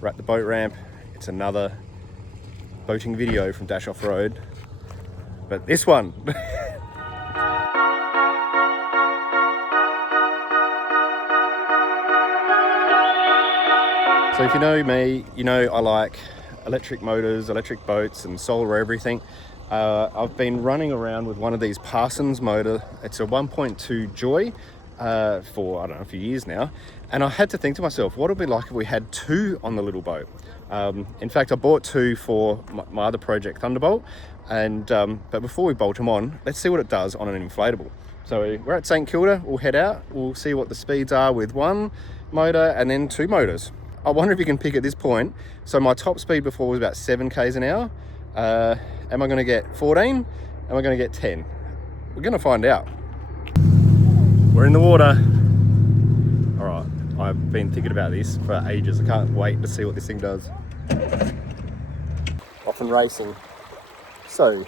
We're at the boat ramp. It's another boating video from Dash Off Road, but this one. So if you know me, you know I like electric motors, electric boats and solar everything. I've been running around with one of these Parsun's motor. It's a 1.2 Joy for, I don't know, a few years now. And I had to think to myself, what would it be like if we had two on the little boat? In fact, I bought two for my other project, Thunderbolt. And but before we bolt them on, let's see what it does on an inflatable. So we're at St Kilda, we'll head out, we'll see what the speeds are with one motor and then two motors. I wonder if you can pick at this point. So my top speed before was about 7 k's an hour. Am I going to get 14? Am I going to get 10? We're going to find out. We're in the water. All right, I've been thinking about this for ages. I can't wait to see what this thing does. Off and racing. So,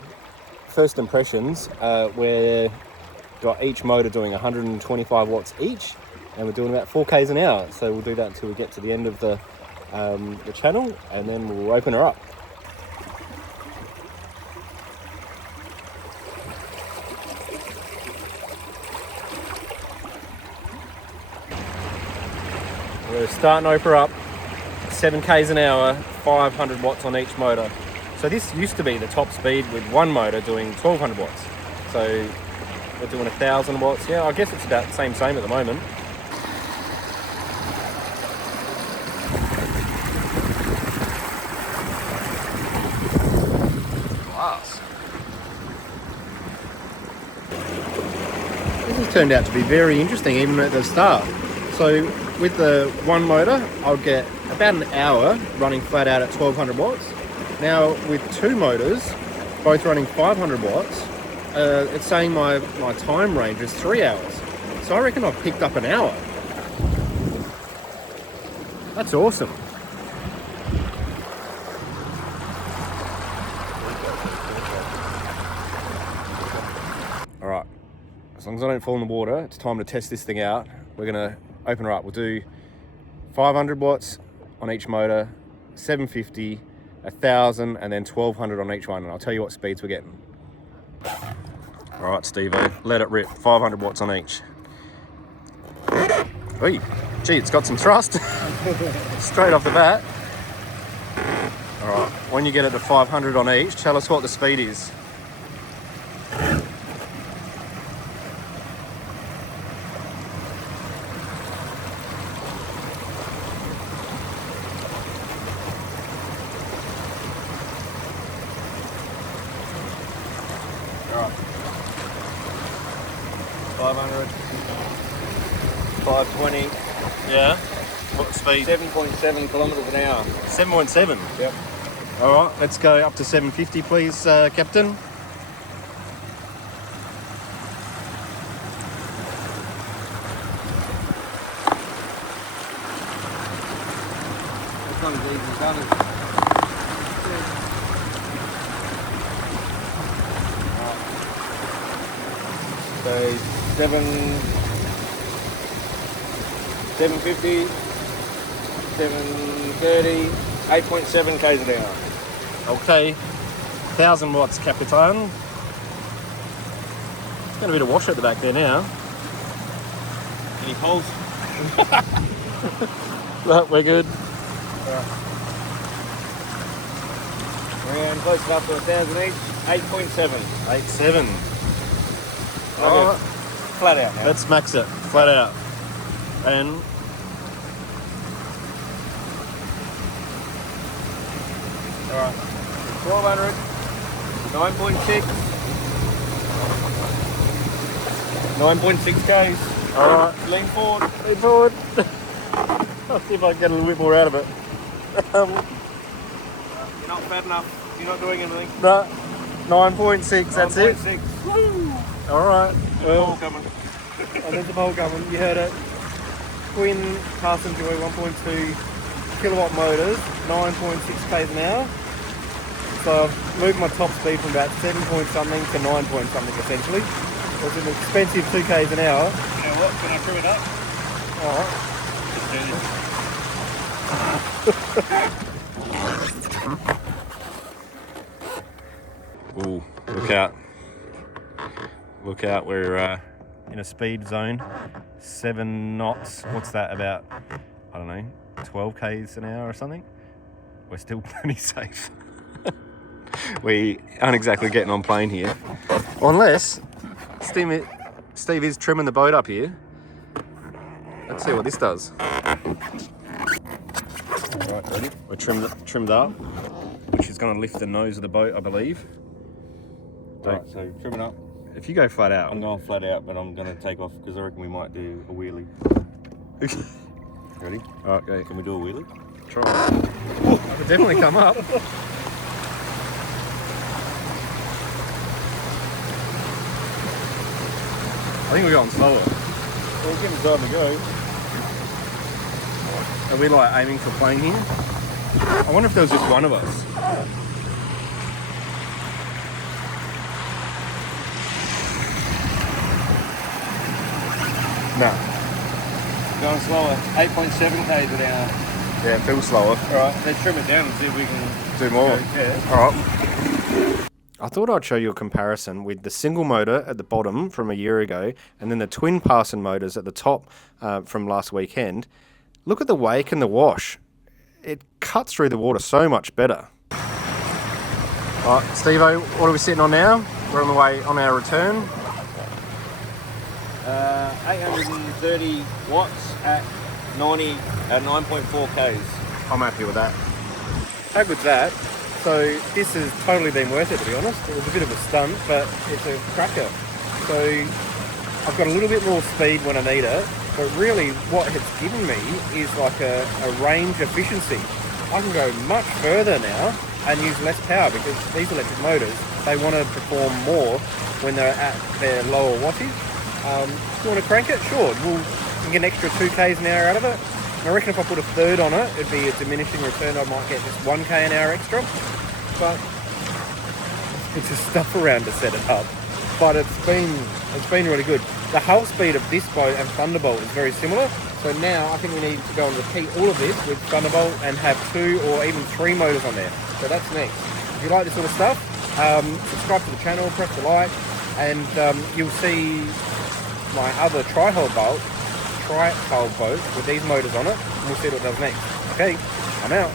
first impressions, we're got each motor doing 125 watts each. And we're doing about 4 k's an hour, so we'll do that until we get to the end of the channel, and then we'll open her up. We're starting to open her up, 7 k's an hour, 500 watts on each motor. So this used to be the top speed with one motor doing 1200 watts. So we're doing 1000 watts. Yeah, I guess it's about the same at the moment. This has turned out to be very interesting even at the start. So with the one motor, I'll get about an hour running flat out at 1200 watts. Now with two motors, both running 500 watts, it's saying my time range is 3 hours. So I reckon I've picked up an hour. That's awesome. All right, as long as I don't fall in the water, it's time to test this thing out. We're gonna open her up. We'll do 500 watts on each motor, 750, 1000, and then 1200 on each one. And I'll tell you what speeds we're getting. All right, Steve-o, let it rip. 500 watts on each. Oy, gee, it's got some thrust. Straight off the bat. All right, when you get it to 500 on each, tell us what the speed is. All right. 500, 520. Yeah. What speed? 7.7 kilometres an hour. 7.7? Yep. All right, let's go up to 750, please, Captain. It's not as easy as done. So 750, 730, 8.7 k's an hour. Okay, 1000 watts, Capitan. It's got a bit of wash at the back there now. Any holes? But we're good. Right. Around close enough to 1000 each, 8.7. 8.7. Okay. Flat out now. Let's max it, flat out. And Alright. 1200, 9.6. 9.6 k's. alright, Lean forward. lean forward. I'll see if I can get a little bit more out of it. You're not fat enough. You're not doing anything. No, 9.6, that's it. 9.6. Alright, Ball coming. oh, there's a bowl coming, you heard it. Twin Parsun Joy 1.2 kilowatt motors, 9.6 k's an hour. So I've moved my top speed from about 7 point something to 9 point something essentially. It was an expensive 2 k's an hour. You know what? Can I trim it up? Alright. Just do this. Ooh, look out. Look out, we're in a speed zone. 7 knots. What's that, about, I don't know, 12 k's an hour or something? We're still plenty safe. We aren't exactly getting on plane here. Unless Steve is trimming the boat up here. Let's see what this does. Alright, ready? We're trimmed up, which is going to lift the nose of the boat, I believe. Right, so trim it up. If you go flat out... I'm going flat out, but I'm going to take off because I reckon we might do a wheelie. Ready? Alright, go. Can we do a wheelie? Try. I could definitely come up. I think we're going slower. Well, we're getting time to go. Are we like aiming for plane here? I wonder if there was just one of us. No. Going slower. 8.7 k's an hour. Yeah, it feels slower. Alright, let's trim it down and see if we can do more. Yeah. Alright. I thought I'd show you a comparison with the single motor at the bottom from a year ago and then the twin Parsun motors at the top from last weekend. Look at the wake and the wash. It cuts through the water so much better. Alright, Steve-O, what are we sitting on now? We're on the way on our return. 830 watts at 9.4 k's. I'm happy with that. How good's that? So this has totally been worth it, to be honest. It was a bit of a stunt, but it's a cracker. So I've got a little bit more speed when I need it, but really what it's given me is like a range efficiency. I can go much further now and use less power because these electric motors, they want to perform more when they're at their lower wattage. If you want to crank it, sure, we'll get an extra 2 k's an hour out of it. I reckon if I put a third on it, it'd be a diminishing return. I might get just 1 k an hour extra, but it's just stuff around to set it up. But it's been really good. The hull speed of this boat and Thunderbolt is very similar. So now I think we need to go and repeat all of this with Thunderbolt and have 2 or even 3 motors on there. So that's next. If you like this sort of stuff, subscribe to the channel, press the like, and you'll see my other tri-hull boat with these motors on it, and we'll see what it does next. Okay, I'm out.